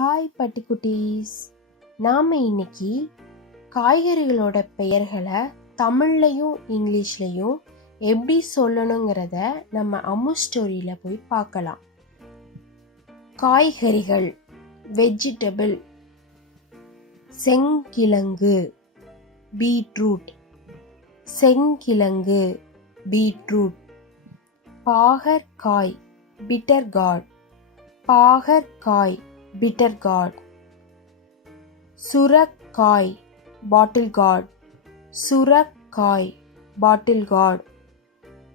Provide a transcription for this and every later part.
Hi பட்டிக்குட்டீஸ், நாம் இன்னைக்கு காய்கறிகளோட பெயர்களை தமிழ்லையும் இங்கிலீஷ்லையும் எப்படி சொல்லணுங்கிறத நம்ம அம்மு ஸ்டோரியில் போய் பார்க்கலாம். காய்கறிகள் வெஜிடபிள்: செங்கிழங்கு பீட்ரூட், செங்கிழங்கு பீட்ரூட். பாகற்காய் பிட்டர் கார்ட், பாகற்காய் bitter gourd. சுரக்காய் bottle gourd, சுரக்காய் bottle gourd.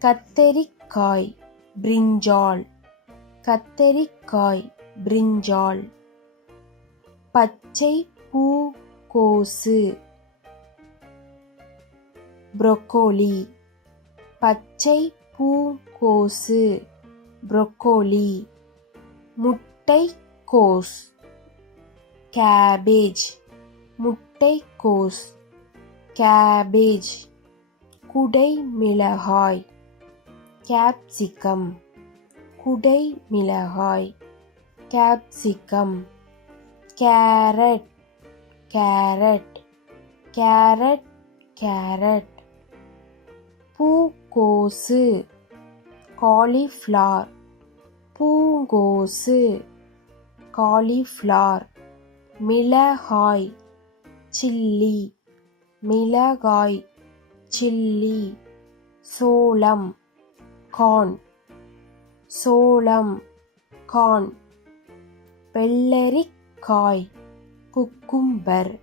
கத்தரிக்காய் brinjal, கத்தரிக்காய் brinjal. பச்சை பூக்கோசு broccoli, பச்சை பூக்கோசு broccoli. முட்டைக்கோஸ் cabbage, முட்டைக்கோஸ் cabbage. குடைமிளகாய் capsicum, குடைமிளகாய் capsicum. Carrot carrot carrot carrot. பூக்கோசு காலிஃப்ளவர், பூங்கோசு காலிஃப்ளவர். மிளகாய் சில்லி, மிளகாய் சில்லி. சோளம் கார்ன், சோளம் கார்ன். வெள்ளரிக்காய் குக்கும்பர்,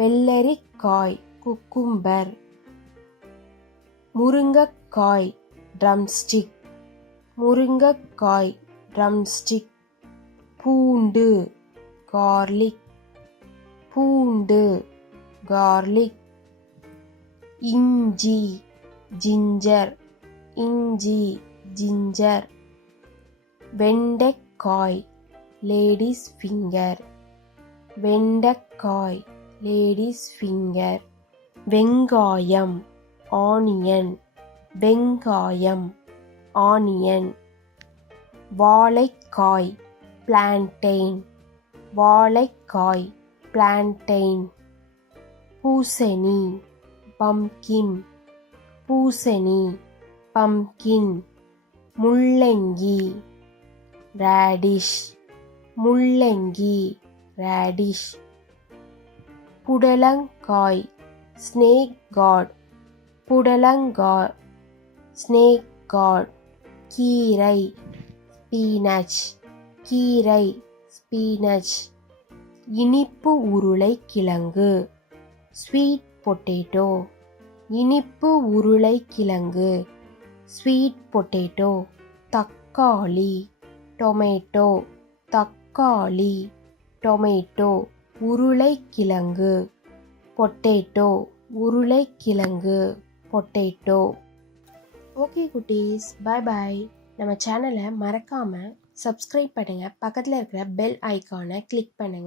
வெள்ளரிக்காய் குக்கும்பர். முருங்கைக்காய் ட்ரம்ஸ்டிக், முருங்கைக்காய் ட்ரம்ஸ்டிக். பூண்டு கார்லிக், பூண்டு கார்லிக். இஞ்சி ஜிஞ்சர், இஞ்சி ஜிஞ்சர். வெண்டைக்காய் லேடிஸ் ஃபிங்கர், வெண்டைக்காய் லேடிஸ் ஃபிங்கர். வெங்காயம் ஆனியன், வெங்காயம் ஆனியன். வாழைக்காய் பிளான்டெயின், வாழைக்காய் பிளான்டெயின். பூசணி பம்கின், பூசணி பம்கின். முள்ளங்கி ரேடிஷ், முள்ளங்கி ரேடிஷ். புடலங்காய் ஸ்னேக் கார்ட், புடலங்காய் ஸ்னேக் கார்ட். கீரை ஸ்பீனச், கீரை ஸ்பீனச். இனிப்பு உருளைக்கிழங்கு ஸ்வீட் பொட்டேட்டோ, இனிப்பு உருளைக்கிழங்கு ஸ்வீட் பொட்டேட்டோ. தக்காளி டொமேட்டோ, தக்காளி டொமேட்டோ. உருளைக்கிழங்கு பொட்டேட்டோ, உருளைக்கிழங்கு பொட்டேட்டோ. ஓகே குட்டீஸ், பாய் பாய். நம்ம சேனலை மறக்காமல் சப்ஸ்கிரைப் பண்ணுங்கள், பக்கத்தில் இருக்கிற பெல் ஐக்கானை கிளிக் பண்ணுங்கள்.